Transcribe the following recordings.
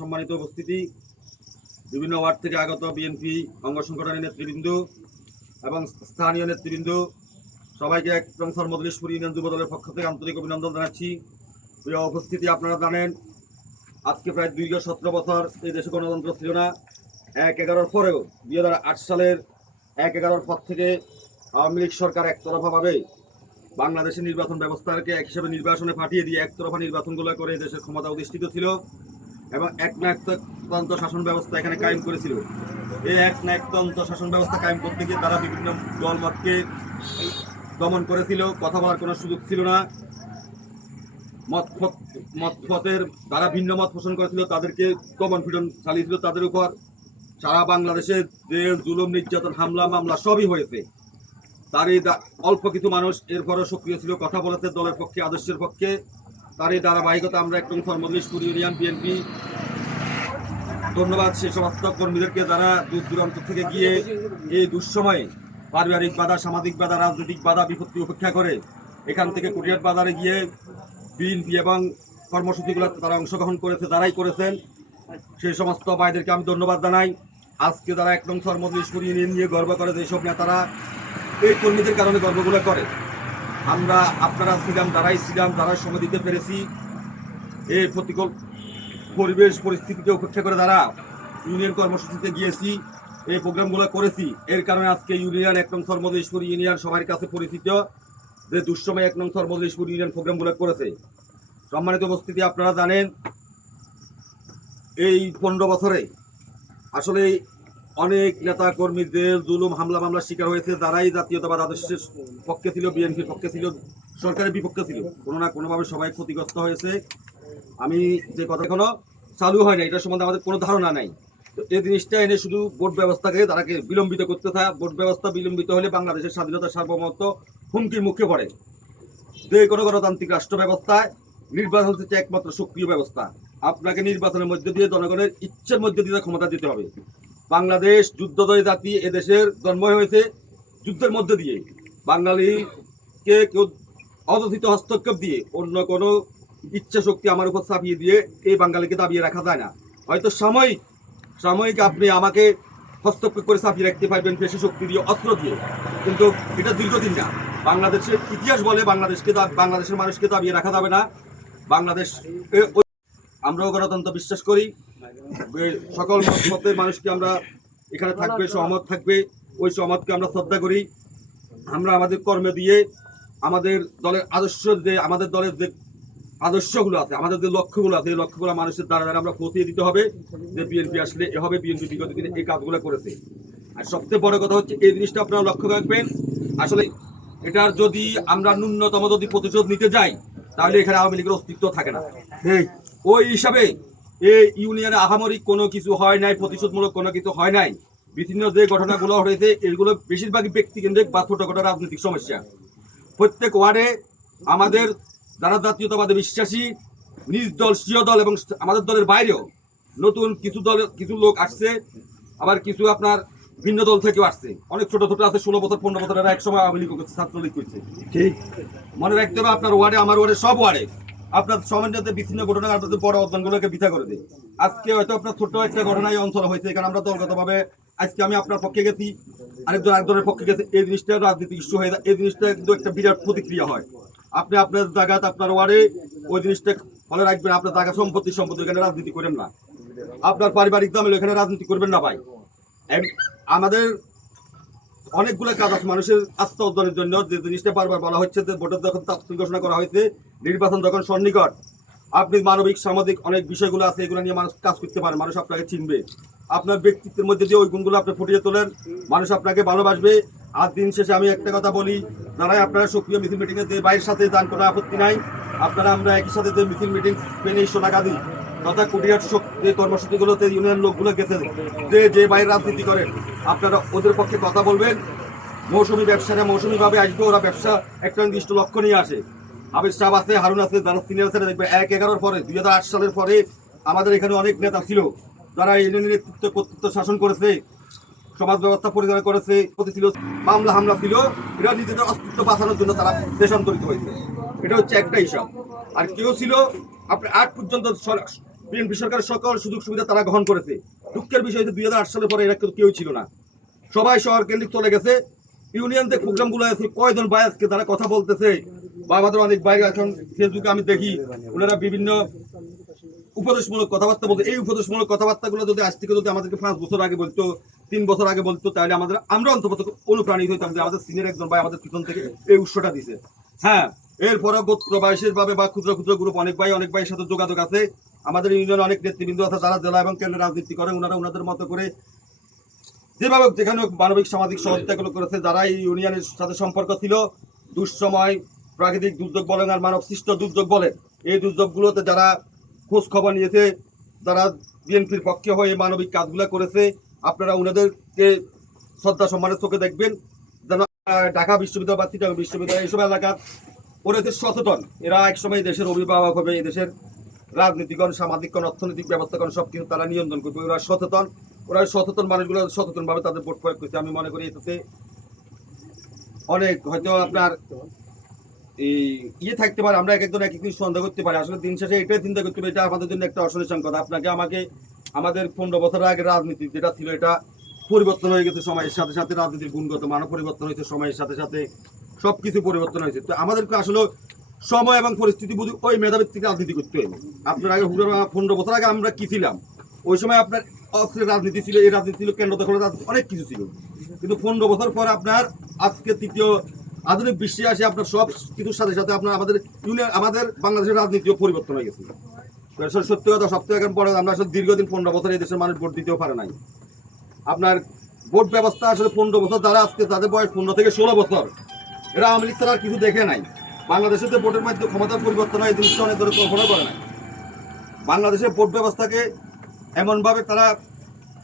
সম্মানিত উপস্থিতি। বিভিন্ন ওয়ার্ড থেকে আগত বিএনপি অঙ্গ সংগঠনের নেতৃবৃন্দ এবং স্থানীয় নেতৃবৃন্দ, সবাইকে একদম সর্বদলীশপুর ইউনিয়ন যুব দলের পক্ষ থেকে আন্তরিক অভিনন্দন জানাচ্ছি। প্রিয় উপস্থিতি, আপনারা জানেন, আজকে প্রায় দীর্ঘ সতেরো বছর এই দেশে গণতন্ত্র ছিল না। এক এগারোর পরেও দুই হাজার আট সালের এক এগারোর পর থেকে আওয়ামী লীগ সরকার একতরফাভাবে বাংলাদেশের নির্বাচন ব্যবস্থাকে এক হিসেবে নির্বাচনে পাঠিয়ে দিয়ে একতরফা নির্বাচনগুলো করে দেশের ক্ষমতা অধিষ্ঠিত ছিল। এবং এক না একতন্ত্র শাসন ব্যবস্থা এখানে কায়েম করেছিল। এই এক না একতন্ত্র শাসন ব্যবস্থা কায়েম করতে গিয়ে তারা বিভিন্ন দলমতকে দমন করেছিল, কথা বলার কোনো সুযোগ ছিল না। মত মতপথের যারা ভিন্ন মত পোষণ করেছিল তাদেরকে দমন পীড়ন চালিয়েছিল তাদের উপর। সারা বাংলাদেশে যে জুলুম, নির্যাতন, হামলা, মামলা সবই হয়েছে। তারই অল্প কিছু মানুষ এরপরও সক্রিয় ছিল, কথা বলেছে দলের পক্ষে, আদর্শের পক্ষে। তারই ধারাবাহিকতা আমরা একদম ধর্মদেশপুর ইউনিয়ন, বিএনপি। ধন্যবাদ সেই সমস্ত কর্মীদেরকে যারা দূর দূরান্ত থেকে গিয়ে এই দুঃসময়ে পারিবারিক বাধা, সামাজিক বাধা, রাজনৈতিক বাধা, বিপত্তি উপেক্ষা করে এখান থেকে কুটিয়াট বাজারে গিয়ে বিএনপি এবং কর্মসূচিগুলো তারা অংশগ্রহণ করেছে তারাই করেছেন সেই সমস্ত ভাইদেরকে আমি ধন্যবাদ জানাই। আজকে যারা একদম সর্বদেশপুর ইউনিয়ন নিয়ে গর্ব করে, যেসব নেতারা এই কর্মীদের কারণে গর্বগুলো করে আমরা আপনারা ছিলাম যারাই ছিলাম যারা সময় দিতে পেরেছি। এই প্রতিকূল পরিবেশ পরিস্থিতিকে উপেক্ষা করে তারা ইউনিয়ন কর্মসূচিতে গিয়েছি, এই প্রোগ্রামগুলো করেছি। এর কারণে আজকে ইউনিয়ন এক নং সর্বদেশপুর ইউনিয়ন সবার কাছে পরিচিত যে দুঃসময় এক নং সর্বদেশপুর ইউনিয়ন প্রোগ্রামগুলো করেছে। সম্মানিত উপস্থিতি, আপনারা জানেন, এই পনেরো বছরে আসলে অনেক নেতা কর্মীদের জুলুম, হামলা, মামলার শিকার হয়েছে। যারাই জাতীয়তাবাদ আদর্শের পক্ষে ছিল, বিএনপির পক্ষে ছিল, সরকারের বিপক্ষে ছিল, কোনো না কোনোভাবে সবাই ক্ষতিগ্রস্ত হয়েছে। আমি যে কথা এখনও চালু হয় না এটার সম্বন্ধে আমাদের কোনো ধারণা নাই। এই জিনিসটা এনে শুধু ভোট ব্যবস্থাকে তারাকে বিলম্বিত করতে থাকে, ভোট ব্যবস্থা বিলম্বিত হলে বাংলাদেশের স্বাধীনতা সার্বভৌমত্ব হুমকির মুখে পড়ে। যে কোনো গণতান্ত্রিক রাষ্ট্র ব্যবস্থায় নির্বাচন হচ্ছে একমাত্র সক্রিয় ব্যবস্থা। আপনাকে নির্বাচনের মধ্যে দিয়ে জনগণের ইচ্ছের মধ্যে দিয়ে ক্ষমতা দিতে হবে। বাংলাদেশ যুদ্ধদয় জাতি এদেশের জন্ম হয়েছে যুদ্ধের মধ্যে দিয়ে। বাঙালিকে কেউ অযথিত হস্তক্ষেপ দিয়ে অন্য কোনো ইচ্ছা শক্তি আমার উপর চাপিয়ে দিয়ে এই বাঙালিকে দাবিয়ে রাখা যায় না। হয়তো সাময়িক সাময়িক আপনি আমাকে হস্তক্ষেপ করে চাপিয়ে রাখতে পারবেন পেশি শক্তি দিয়ে, অস্ত্র দিয়ে। কিন্তু এটা দীর্ঘদিন না। বাংলাদেশের ইতিহাস বলে বাংলাদেশকে বাংলাদেশের মানুষকে দাবিয়ে রাখা যাবে না। বাংলাদেশ আমরাও গণতন্ত্র বিশ্বাস করি। সকল মত- মতের মানুষকে আমরা এখানে থাকবে সহমত থাকবে ওই সহমতকে আমরা শ্রদ্ধা করি। আমরা আমাদের কর্মে দিয়ে আমাদের দলের আদর্শ যে আমাদের দলের যে আদর্শগুলো আছে আমাদের যে লক্ষ্যগুলো আছে এই লক্ষ্যগুলো মানুষের দ্বারা দ্বারা আমরা পৌঁছে দিতে হবে যে বিএনপি আসলে এভাবে বিএনপি বিগত দিনে এই কাজগুলো করেছে। আর সবচেয়ে বড় কথা হচ্ছে এই জিনিসটা আপনারা লক্ষ্য রাখবেন আসলে এটার যদি আমরা ন্যূনতম যদি প্রতিশোধ নিতে যাই তাহলে এখানে আওয়ামী লীগের অস্তিত্ব থাকে না। ওই হিসাবে এই ইউনিয়নে আহামরি কোনো কিছু হয় নাই প্রতিশোধমূলক কোনো কিছু হয় নাই। বিভিন্ন যে ঘটনাগুলো হয়েছে এগুলো বেশিরভাগই ব্যক্তিকেন্দ্রিক বা ছোটখাটো রাজনৈতিক সমস্যা। প্রত্যেক ওয়ার্ডে আমাদের যারা জাতীয়তাবাদে বিশ্বাসী নিজ দল স্বীয় দল এবং আমাদের দলের বাইরেও নতুন কিছু দল কিছু লোক আসছে আবার কিছু আপনার ভিন্ন দল থেকেও আসছে। অনেক ছোট ছোট আছে ষোলো বছর পনেরো বছর এরা এক সময় আওয়ামী লীগ করছে ছাত্রলীগ করছে। ঠিক। মনে রাখতে হবে আপনার ওয়ার্ডে আমার ওয়ার্ডে সব ওয়ার্ডে আপনার সমাজে বিচ্ছিন্ন ঘটনা আপনাদের বড় অধ্যয়নগুলোকে বিথা করে দেয়। আজকে হয়তো আপনার ছোট একটা ঘটনা এই অঞ্চলে হয়েছে কারণ আমরা দলগতভাবে আজকে আমি আপনার পক্ষে গেছি, আরেকজন, আরেকজনের পক্ষে গেছে। এই জিনিসটা রাজনীতিক ইস্যু হয়ে যায়, এই জিনিসটা কিন্তু একটা বিরাট প্রতিক্রিয়া হয়। আপনি আপনার জায়গাতে, আপনার ওয়ার্ডে ওই জিনিসটা ফলে রাখবেন, আপনার জায়গা সম্পত্তি সম্পত্তি এখানে রাজনীতি করেন না। আপনার পারিবারিক দামে এখানে রাজনীতি করবেন না ভাই। আমাদের অনেকগুলো কাজ আছে মানুষের আস্থা অর্জনের জন্য, যে জিনিসটা বারবার বলা হচ্ছে যে ভোটের যখন তাৎক্ষণিক ঘোষণা করা হয়েছে নির্বাচন যখন সন্নিকট, আপনি মানবিক, সামাজিক অনেক বিষয়গুলো আছে, এগুলো নিয়ে মানুষ কাজ করতে পারেন মানুষ আপনাকে চিনবে। আপনার ব্যক্তিত্বের মধ্যে দিয়ে ওই গুণগুলো আপনি ফুটিয়ে তোলেন, মানুষ আপনাকে ভালোবাসবে। আর দিন শেষে আমি একটা কথা বলি, যারাই আপনারা সক্রিয় মিছিল মিটিংয়ে যে বাইরের সাথে দান কোনো আপত্তি নাই। আপনারা আমরা একই সাথে যে মিছিল মিটিং পেনে দিই। তথা কুটিয়ার যে কর্মসূচিগুলোতে ইউনিয়ন লোকগুলো গেছে, যে যে বাইরে রাজনীতি করেন আপনারা ওদের পক্ষে কথা বলবেন। মৌসুমী ব্যবসাটা মৌসুমীভাবে আসবে ওরা ব্যবসা একটা নির্দিষ্ট লক্ষ্য নিয়ে আসে। আছে, হারুন আছে, যারা সিনিয়র আছে দেখবে এক এগারোর পরে, দুই হাজার আট সালের পরে আমাদের এখানে অনেক নেতা ছিল, যারা ইউনিয়নের নেতৃত্ব, কর্তৃত্ব শাসন করেছে, সমাজ ব্যবস্থা পরিচালনা করেছে ছিল, মামলা, হামলা ছিল নিজেদের অস্তিত্ব বাঁচানোর জন্য তারা দেশান্তরিত হয়েছে। এটা হচ্ছে একটা হিসাব। আর কেউ ছিল আট পর্যন্ত বিএনপি সরকারের সকল সুযোগ সুবিধা তারা গ্রহণ করেছে। দুঃখের বিষয় হাজার আট সালে পরে এরা কেউ ছিল না। সবাই শহর কেন্দ্রিক চলে গেছে। ইউনিয়ন যে প্রোগ্রামগুলো আছে, কয়জন আজকে তারা কথা বলতেছে বা আমাদের অনেক ভাই এখন ফেসবুকে আমি দেখি ওনারা বিভিন্ন উপদেশমূলক কথাবার্তা বলতে এই উপদেশমূলক কথাবার্তাগুলো যদি আজ থেকে যদি আমাদেরকে পাঁচ বছর আগে বলতো, তিন বছর আগে বলতো, তাহলে আমাদের আমরা অন্তত অনুপ্রাণিত হইতাম যে আমাদের সিনিয়র একজন ভাই আমাদের পিছন থেকে এই উৎসটা দিছে। হ্যাঁ এরপরে গোত্র ভাবে বা ক্ষুদ্র ক্ষুদ্র গ্রুপ অনেক ভাই, অনেক ভাইয়ের সাথে যোগাযোগ আছে। আমাদের ইউনিয়নে অনেক নেতৃবৃন্দ আছে, যারা জেলা এবং কেন্দ্রে রাজনীতি করে ওনারা ওনাদের মতো করে যেভাবে যেখানে মানবিক, সামাজিক সহযোগিতাগুলো করেছে, যারা এই ইউনিয়নের সাথে সম্পর্ক ছিল, দুঃসময় প্রাকৃতিক দুর্যোগ বলেন আর মানব সৃষ্ট দুর্যোগ বলেন, এই দুর্যোগগুলোতে যারা খোঁজ খবর নিয়েছে, যারা বিএনপির পক্ষে হয়ে মানবিক কাজগুলো করেছে, আপনারা ওনাদেরকে শ্রদ্ধা সম্মানের চোখে দেখবেন। যেন ঢাকা বিশ্ববিদ্যালয় বা চিটাগং বিশ্ববিদ্যালয় এইসব এলাকা ওরা সচেতন। এরা একসময় দেশের অভিভাবক হবে, এই দেশের রাজনীতিকরণ সামাজিকরণ অর্থনৈতিক ব্যবস্থাকরণ সব কিছু তারা নিয়ন্ত্রণ করবে। ওরা সচেতন ওরা সচেতন মানুষগুলো সচেতনভাবে তাদের ভোট প্রয়োগ করছে। আমি মনে করি এটাতে অনেক, হয়তো আপনার এই ইয়ে থাকতে পারে, আমরা এক একজন এক এক জিনিস সন্দেহ করতে পারি। আসলে দিন শেষে এটাই চিন্তা করতে হবে, এটা আমাদের জন্য একটা অসুবিধার কথা। আপনাকে আমাকে, আমাদের পনেরো বছর আগে রাজনীতি যেটা ছিল, এটা পরিবর্তন হয়ে গেছে সময়ের সাথে সাথে, রাজনীতির গুণগত মানও পরিবর্তন হয়েছে সময়ের সাথে সাথে, সবকিছু পরিবর্তন হয়েছে। তো আমাদেরকে আসলে সময় এবং পরিস্থিতি বুঝে ওই মেধাভিত্তিক রাজনীতি করতে হবে। আপনার আগে হুড়ো পনেরো বছর আগে আমরা কি ছিলাম? ওই সময় আপনার অস্ত্রের রাজনীতি ছিল, এই রাজনীতি ছিল, কেন্দ্র দখলের রাজনীতি, অনেক কিছু ছিল। কিন্তু পনেরো বছর পর আপনার আজকে তৃতীয় আধুনিক বিশ্বে আসে, আপনার সব কিছুর সাথে সাথে আপনার আমাদের ইউনিয়ন আমাদের বাংলাদেশের রাজনীতিও পরিবর্তন হয়ে গেছে। সত্যি কথা, সপ্তাহে এখন পরে আমরা আসলে দীর্ঘদিন পনেরো বছর এই দেশের মানুষ ভোট দিতেও পারে নাই। আপনার ভোট ব্যবস্থা আসলে পনেরো বছর যারা আজকে তাদের বয়স পনেরো থেকে ষোলো বছর, এরা আওয়ামী লীগ আর কিছু দেখে নাই। বাংলাদেশে তো ভোটের মাধ্যমে ক্ষমতার পরিবর্তন হয়, এই জিনিসটা অনেক ধরে কল্পনা করে নাই। বাংলাদেশের ভোট ব্যবস্থাকে এমনভাবে তারা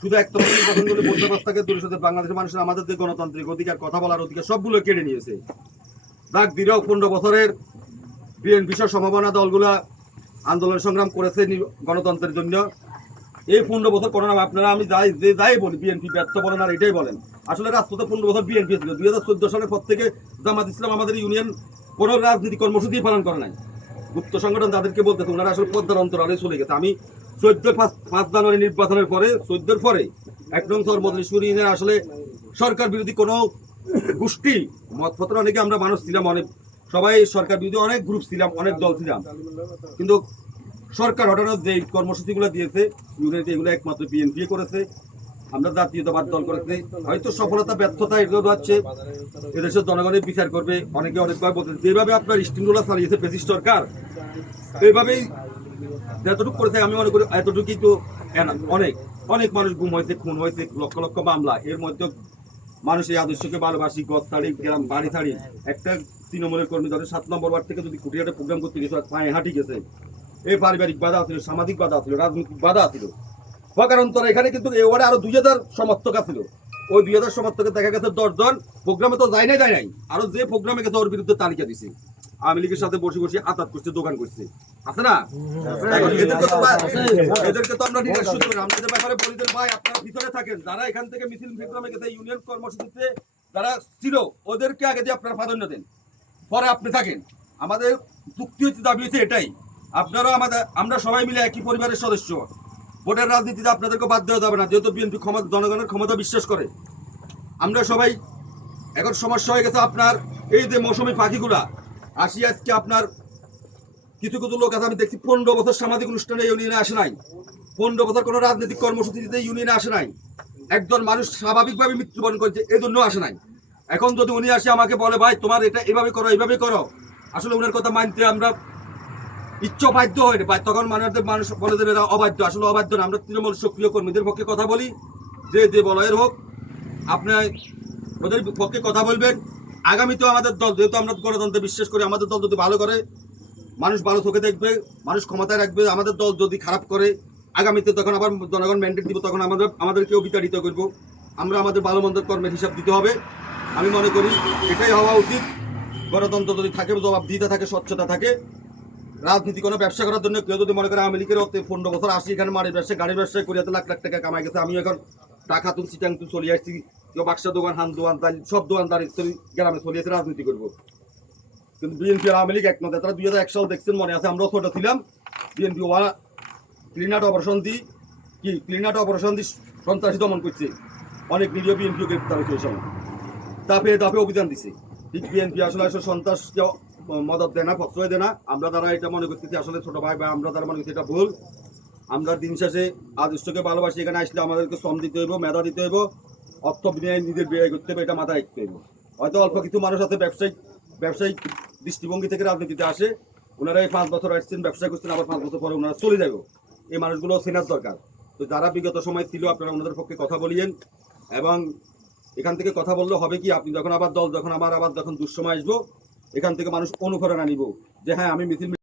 শুধু একটা গঠন করে ব্যবস্থাকে তুলে সাথে বাংলাদেশের মানুষের আমাদের যে গণতান্ত্রিক অধিকার, কথা বলার অধিকার সবগুলো কেড়ে নিয়েছে। দাগ দীর্ঘ পনেরো বছরের বিএনপি সহ সম্ভাবনা দলগুলা আন্দোলন সংগ্রাম করেছে গণতন্ত্রের জন্য। এই পনেরো বছর করোনা আপনারা, আমি যাই, যে যাই বলি, বিএনপি ব্যর্থ বলেন আর এটাই বলেন। আসলে রাজপথে পনেরো বছর বিএনপি ছিল। দুই হাজার চোদ্দ সালের পর থেকে জামাত ইসলাম আমাদের ইউনিয়ন কোনো রাজনীতি কর্মসূচি পালন করে নাই। গুপ্ত সংগঠন তাদেরকে বলতে ওনারা আসলে পদ্মার অন্তরালে চলে গেছে। আমি চোদ্দ পাঁচ জানুয়ারি নির্বাচনের পরে, চোদ্দোর পরে এক নং সর্বদেশ্বরী ইউনিয়ন আসলে সরকার বিরোধী কোনো গোষ্ঠী, মতপত্র অনেকে আমরা মানুষ ছিলাম, অনেক সবাই সরকার বিরোধী, অনেক গ্রুপ ছিলাম, অনেক দল ছিলাম। কিন্তু সরকার হঠাৎ যে কর্মসূচিগুলো দিয়েছে ইউনিয়ন এগুলো একমাত্র বিএনপি করেছে, আমরা জাতীয়তাবাদ দল করেছে, হয়তো সফলতা, ব্যর্থতা এগুলো হচ্ছে এদেশের জনগণের বিচার করবে, অনেকে অনেকবার বলতে যেভাবে আপনার স্টিমগুলো চালিয়েছে ব্রিটিশ সরকার, এইভাবেই যতটুকু করেছে, আমি মনে করি এতটুকুই তো অনেক অনেক মানুষ গুম হয়েছে, খুন হয়েছে, লক্ষ লক্ষ মামলা। এর মধ্যে মানুষ এই আদর্শকে ভালোবাসি গছ ছাড়ি গ্রাম, বাড়ি ছাড়ি একটা তৃণমূলের কর্মী ধরে সাত নম্বর ওয়ার্ড থেকে যদি কুটিয়াটা প্রোগ্রাম করতে গেছে, পায়ে হাঁটি গেছে এই পারিবারিক বাধা ছিল, সামাজিক বাধা ছিল, রাজনৈতিক বাধা ছিল। কারণ তোর এখানে কিন্তু এ ওয়ার্ডে আরও দুই হাজার সমর্থক ছিল ওই দুই হাজার সমর্থকে দেখা গেছে দশজন, প্রোগ্রামে তো যায় নাই যায় নাই। আরও যে প্রোগ্রামে গেছে, ওর বিরুদ্ধে তালিকা দিছে। আওয়ামী লীগের সাথে বসে বসে আতাত করছে দোকান করছে। আছে না? এদেরকে তো বা- এদেরকে তো আমরা নিরাশ এদের ব্যাপারে বলি ভাই আপনারা ভিতরে থাকেন। যারা এখান থেকে মিছিল প্রোগ্রামে গেছে ইউনিয়ন কর্মসূচিতে যারা ছিল ওদেরকে আগে দিয়ে আপনারা প্রাধান্য দেন। পরে আপনি থাকেন। আমাদের চুক্তি হচ্ছে দাবি হচ্ছে এটাই। আপনারা আমাদের আমরা সবাই মিলে একই পরিবারের সদস্য। ভোটের রাজনীতিতে আপনাদেরকে বাদ দেওয়া যাবে না। যেহেতু বিএনপি ক্ষমতা জনগণের ক্ষমতা বিশ্বাস করে। আমরা সবাই এখন সমস্যা হয়ে গেছে আপনার এই যে মৌসুমী পাখিগুলা আসি আজকে আপনার কিছু কিছু লোক আছে, আমি দেখছি পনেরো বছর সামাজিক অনুষ্ঠানে ইউনিয়নে আসে নাই। পনেরো বছর কোনো রাজনৈতিক কর্মসূচিতে ইউনিয়নে আসে নাই। একজন মানুষ স্বাভাবিকভাবে মৃত্যুবরণ করেছে এই জন্য আসে নাই। এখন যদি উনি আসে, আমাকে বলে, ভাই, তোমার এটা এভাবে করো এইভাবে করো। আসলে উনার কথা মানতে আমরা ইচ্ছ বাধ্য হয় তখন মানুষদের মানুষ বলে এরা অবাধ্য। আসলে অবাধ্য না, আমরা তৃণমূল সক্রিয় কর্মীদের পক্ষে কথা বলি। যে যে বলয়ের হোক, আপনার ওদের পক্ষে কথা বলবেন। আগামীতেও আমাদের দল, যেহেতু আমরা গণতন্ত্রে বিশ্বাস করি, আমাদের দল যদি ভালো করে, মানুষ ভালো চোখে দেখবে, মানুষ ক্ষমতায় রাখবে, আমাদের দল যদি খারাপ করে, আগামীতে তখন আবার জনগণ ম্যান্ডেট দিব, তখন আমাদের, আমাদেরকেও বিতাড়িত করব। আমরা আমাদের ভালো মন্দের কর্মের হিসাব দিতে হবে। আমি মনে করি এটাই হওয়া উচিত। গণতন্ত্র যদি থাকে, জবাবদিহিতা থাকে, স্বচ্ছতা থাকে, রাজনীতি কোনো ব্যবসা করার জন্য কেউ যদি মনে করে আওয়ামী লীগের পনেরো বছর আসি এখানে মাড়ির ব্যবসা, গাড়ির ব্যবসায় করে এত লাখ লাখ টাকা কামাই গেছে আমি এখন টাকা তুল সিটাং তুল চলে আসছি কেউ বাক্সা দোকান, হান দোকান তাই সব দোকানদারি গ্রামে চলে আসে রাজনীতি করব। কিন্তু বিএনপি আওয়ামী লীগ একমত। তারা দুই হাজার এক সাল দেখছেন, মনে আছে, আমরাও ছোট ছিলাম। বিএনপি ওয়া ক্লিনাট অপারেশন দি, কি ক্লিনাট অপারেশন দি সন্ত্রাসী দমন করছে। অনেক নিরীহ বিএনপি গ্রেপ্তার হয়েছে ওই সময়। দাপে দাপে অভিযান দিছে। ঠিক বিএনপি আসলে আসলে সন্ত্রাসকে মদত দেয় না, প্রশ্রয় দেয় না। আমরা দ্বারা এটা মনে করতেছি, আসলে ছোট ভাই বা আমরা দ্বারা মনে করছি এটা ভুল। আমরা দিন শেষে আদর্শকে ভালোবাসি, এখানে আসলে আমাদেরকে শ্রম দিতে হইব, মেধা দিতে হইব। অর্থ বিনিয়োগ নিজের ব্যয় করতে হবে, এটা মাথায় রাখতে হইব হয়তো অল্প কিছু মানুষ আছে ব্যবসায়িক ব্যবসায়িক দৃষ্টিভঙ্গি থেকে রাজনীতিতে আসে ওনারা এই পাঁচ বছর আসছেন, ব্যবসা করছেন, আবার পাঁচ বছর পরে ওনারা চলে যাবে। এই মানুষগুলো চেনার দরকার। তো যারা বিগত সময় ছিল, আপনারা ওনাদের পক্ষে কথা বলিয়েন এবং এখান থেকে কথা বললে হবে কি, আপনি যখন আবার দল, যখন আমার আবার যখন দুঃসময় আসব, এখান থেকে মানুষ অনুপ্রেরণা নিব যে হ্যাঁ আমি মিছিল